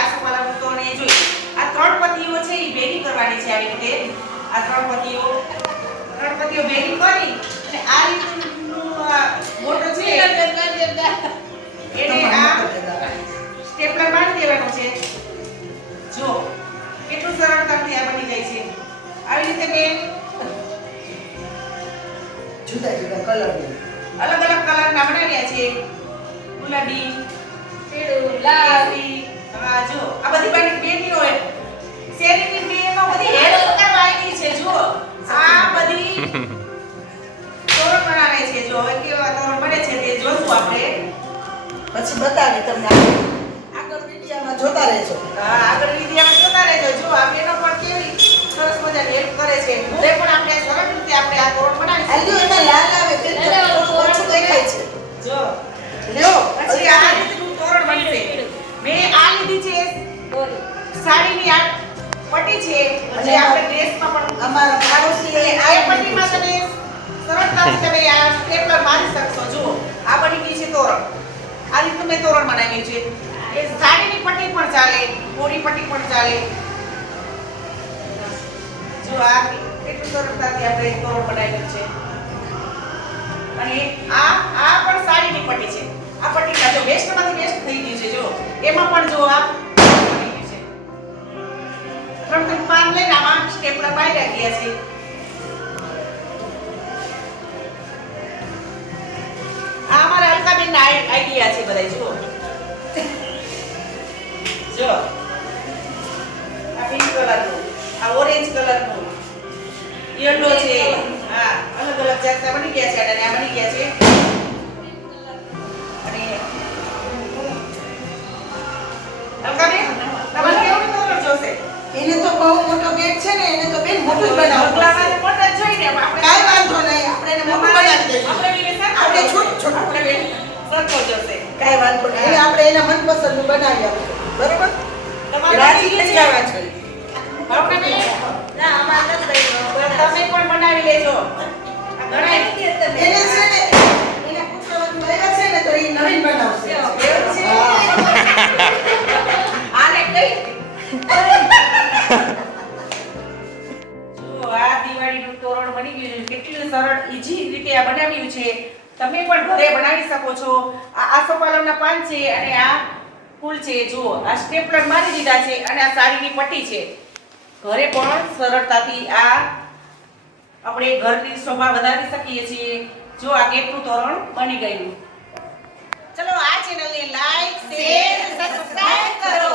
આસોપાલવનું તોરણ એ જોઈએ. આ ત્રણ પત્તીઓ છે એ ભેગી કરવાની છે આવી રીતે. આ ત્રણ પત્તીઓ ભેગી કરી અને આ રીતનું મોટો છે એને આ સ્ટેપલર બાંધી દેવાનું છે. જો કેટલું સરળતાથી આ બની જાય છે. આવી રીતે મેં જુદા જુદા કલર અલગ અલગ કલરના બનાવ્યા છે. ગુલાબી, પીળું, લાલ. હા જો આ બધી બેનીઓ શેરીની બેનો બધી હેલ્પ કરવા આવી છે. જો આ બધી તોરણ બનાવે છે. જો હવે કેવા તોરણ બને છે તે જોશું આપણે. પછી બતાવી તમને આગળ વિડિયામાં જોતા રહેજો. હા આગળ વિડિયામાં જોતા રહેજો. જો આ બેનો પણ કેવી સરસ મજાની હેલ્પ કરે છે. ઘરે પણ આપણે સરળ રીતે આપણે આ તોરણ બનાવી આલ્યો એમાં લાલ આવે તે ઓછું દેખાય છે. જો લ્યો પછી આ રીતનું તોરણ બનશે. મેં આ લીધી છે સાડીની આ પટ્ટી છે. જે આપણે ડ્રેસમાં પણ અમારા પાડોશી આ પટ્ટીમાં તમે સરળતાથી તમે આ સ્ટેપલર મારી શકશો. જુઓ આ બની ગઈ છે તોરણ. આ રીતનું મેં તોરણ બનાવ્યું છે. એ સાડીની પટ્ટી પણ ચાલે, કોરી પટ્ટી પણ ચાલે. જો આ કેટલું સરળતાથી આપણે તોરણ બનાવ્યું છે. અને આ પણ સાડીની પટ્ટી છે. આ પટ્ટીમાં જો વેસ્ટમાંથી વેસ્ટ થઈ ગયું છે. જો એમાં પણ જો આ બની ગયું છે. ત્રણ પાન લઈને આમાં સ્ટેપલર મારી ગયા છે. આ અમારા અલકાબેનના આઈડિયા છે બધા. જુઓ જો આ પિંક કલરનું, આ ઓરેન્જ કલરનું, યલો છે. હા અલગ અલગ જાતના બની ગયા છે. અને આ બની ગયા છે. અને અલકાબેન તમારે કેવું તોરણ જોશે? એને તો બહુ મોટો ગેટ છે ને, એને તો બેન મોટું બનાવવું બગલામાં મોટા જોઈને આપણે કાઈ વાંધો નહીં, આપણે એને મોટું બનાવી દઈશું. આપણે વિવેક આપણે છોટ છોટ આપણે બેન સરખો જશે. કાઈ વાંધો નહીં, એને આપણે એના મનપસંદનું બનાવી આપીશું. બરોબર? તમારે રાજી થઈ જવા છે. ભાવનાબેન ના અમારે નથી તમે પણ બનાવી લેજો. એને છે ને એને પુત્રવધુ આવ્યા છે ને તો એ નવીન બનાવશે. એવું છે? આને કઈ જો આ દિવાળીનું તોરણ બની ગયું છે. કેટલું સરળ ઈઝી રીતે આ બનાવ્યું છે. તમે પણ ઘરે બનાવી શકો છો. આ આસોપાલવના પાન છે અને આ ફૂલ છે. જુઓ આ સ્ટેપલર મારી દીધા છે અને આ સાડીની પટ્ટી છે. ઘરે પણ સરળતાથી આ આપણે ઘરની શોભા વધારી શકીએ છીએ. જો આ કેટલું તોરણ બની ગયું. ચલો આ ચેનલને લાઈક, શેર, સબસ્ક્રાઇબ કરો.